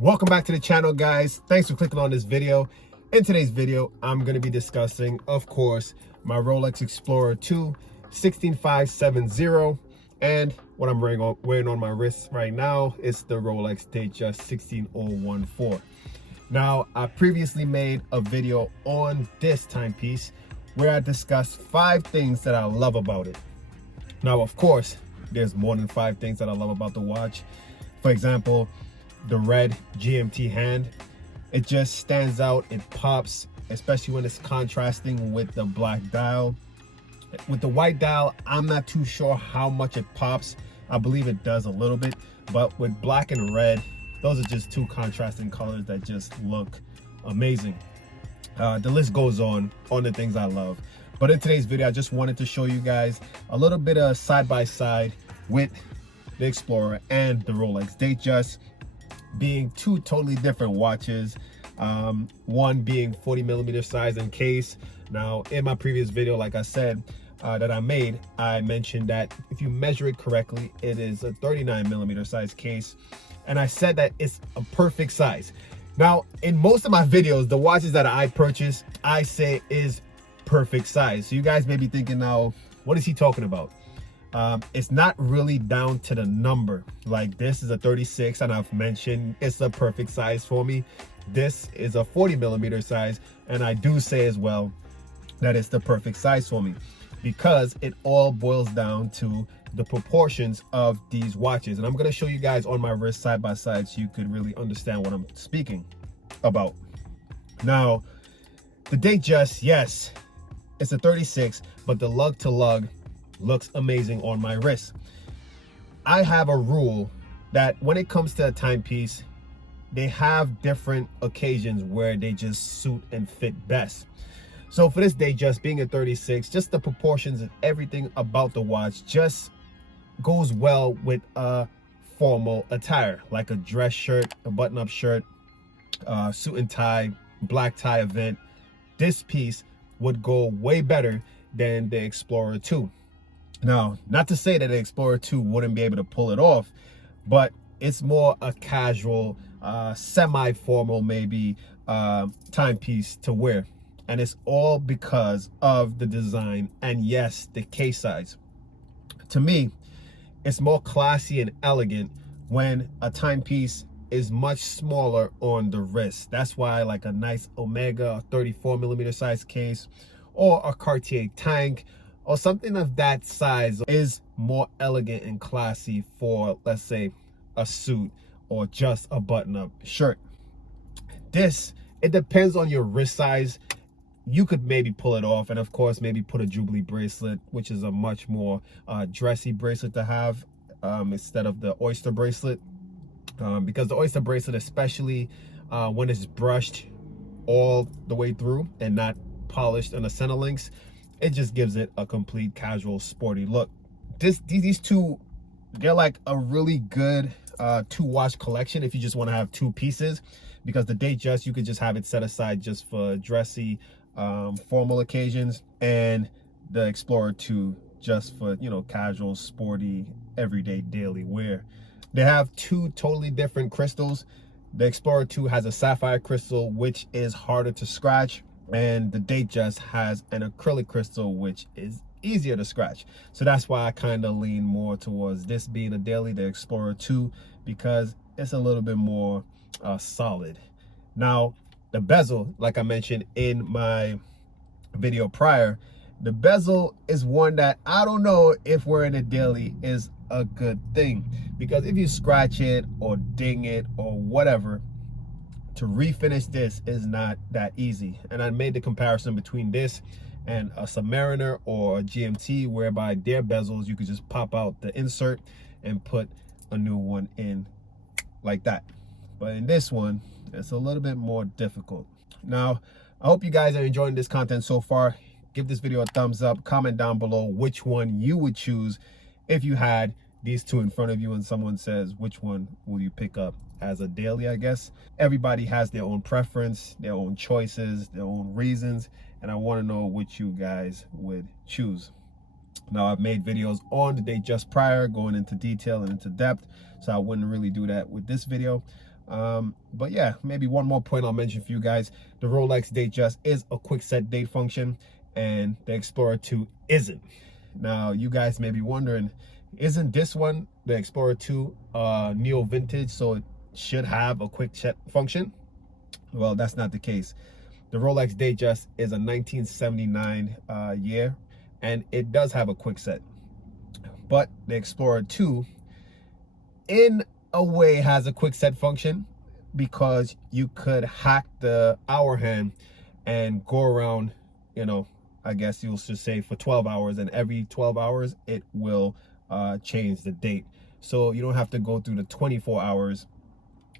Welcome back to the channel, guys. Thanks for clicking on this video. In today's video, I'm going to be discussing, of course, my Rolex Explorer 2 16570, and what I'm wearing on my wrist right now is the Rolex Datejust 16014. Now, I previously made a video on this timepiece where I discussed 5 things that I love about it. Now, of course, there's more than 5 things that I love about the watch. For example, the red GMT hand, it just stands out, it pops, especially when it's contrasting with the black dial. With the white dial, I'm not too sure how much it pops. I believe it does a little bit, but with black and red, those are just two contrasting colors that just look amazing. The list goes on the things I love, but in today's video I just wanted to show you guys a little bit of side-by-side with the Explorer and the Rolex Datejust, being two totally different watches. One being 40mm size in case. Now, in my previous video, like I said, that I made, I mentioned that if you measure it correctly, it is a 39mm size case, and I said that it's a perfect size. Now, in most of my videos, the watches that I purchase, I say is perfect size. So you guys may be thinking now, what is he talking about? It's not really down to the number. Like, this is a 36, and I've mentioned it's a perfect size for me. This is a 40mm size, and I do say as well that it's the perfect size for me, because it all boils down to the proportions of these watches. And I'm going to show you guys on my wrist side by side so you could really understand what I'm speaking about. Now, the Datejust, yes, it's a 36, but the lug to lug looks amazing on my wrist. I have a rule that when it comes to a timepiece, they have different occasions where they just suit and fit best. So for this Datejust being a 36, just the proportions and everything about the watch just goes well with a formal attire, like a dress shirt, a button-up shirt, suit and tie, black tie event. This piece would go way better than the Explorer 2. Now, not to say that the Explorer 2 wouldn't be able to pull it off, but it's more a casual, semi-formal maybe timepiece to wear. And it's all because of the design and, yes, the case size. To me, it's more classy and elegant when a timepiece is much smaller on the wrist. That's why I like a nice Omega 34mm size case, or a Cartier Tank, or something of that size is more elegant and classy for, let's say, a suit or just a button-up shirt. This, it depends on your wrist size. You could maybe pull it off, and of course maybe put a Jubilee bracelet, which is a much more dressy bracelet to have, instead of the Oyster bracelet, because the Oyster bracelet, especially when it's brushed all the way through and not polished on the center links, it just gives it a complete casual sporty look. These two, they're like a really good 2-watch collection if you just want to have 2 pieces, because the Datejust, you could just have it set aside just for dressy formal occasions, and the Explorer 2 just for, you know, casual, sporty, everyday, daily wear. They have 2 totally different crystals. The Explorer 2 has a sapphire crystal, which is harder to scratch, and the Datejust has an acrylic crystal, which is easier to scratch. So that's why I kind of lean more towards this being a daily, the Explorer 2, because it's a little bit more solid. Now, the bezel, like I mentioned in my video prior, the bezel is one that I don't know if wearing a daily is a good thing, because if you scratch it or ding it or whatever, to refinish this is not that easy. And I made the comparison between this and a Submariner or a GMT, whereby their bezels, you could just pop out the insert and put a new one in like that. But in this one, it's a little bit more difficult. Now, I hope you guys are enjoying this content so far. Give this video a thumbs up, comment down below which one you would choose if you had these 2 in front of you and someone says, which one will you pick up as a daily? I guess everybody has their own preference, their own choices, their own reasons, and I want to know which you guys would choose. Now, I've made videos on the Datejust prior, going into detail and into depth, so I wouldn't really do that with this video. But yeah, maybe one more point I'll mention for you guys. The Rolex Datejust is a quick set date function, and the Explorer 2 isn't. Now, you guys may be wondering, isn't this one, the Explorer 2, neo vintage, so it should have a quick set function? Well, that's not the case. The Rolex Datejust is a 1979 year, and it does have a quick set. But the Explorer 2, in a way, has a quick set function, because you could hack the hour hand and go around, you know, I guess you'll just say for 12 hours, and every 12 hours it will change the date. So you don't have to go through the 24 hours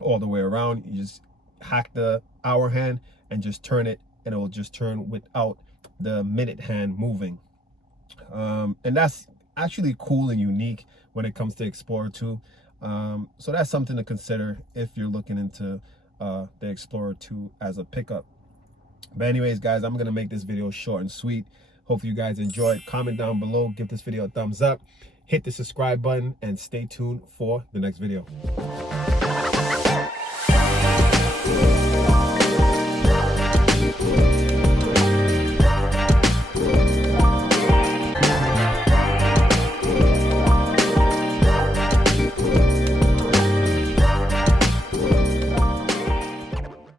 all the way around. You just hack the hour hand and just turn it, and it will just turn without the minute hand moving. And that's actually cool and unique when it comes to Explorer 2. So that's something to consider if you're looking into the Explorer 2 as a pickup. But anyways, guys, I'm gonna make this video short and sweet. Hopefully you guys enjoyed. Comment down below, give this video a thumbs up, hit the subscribe button, and stay tuned for the next video.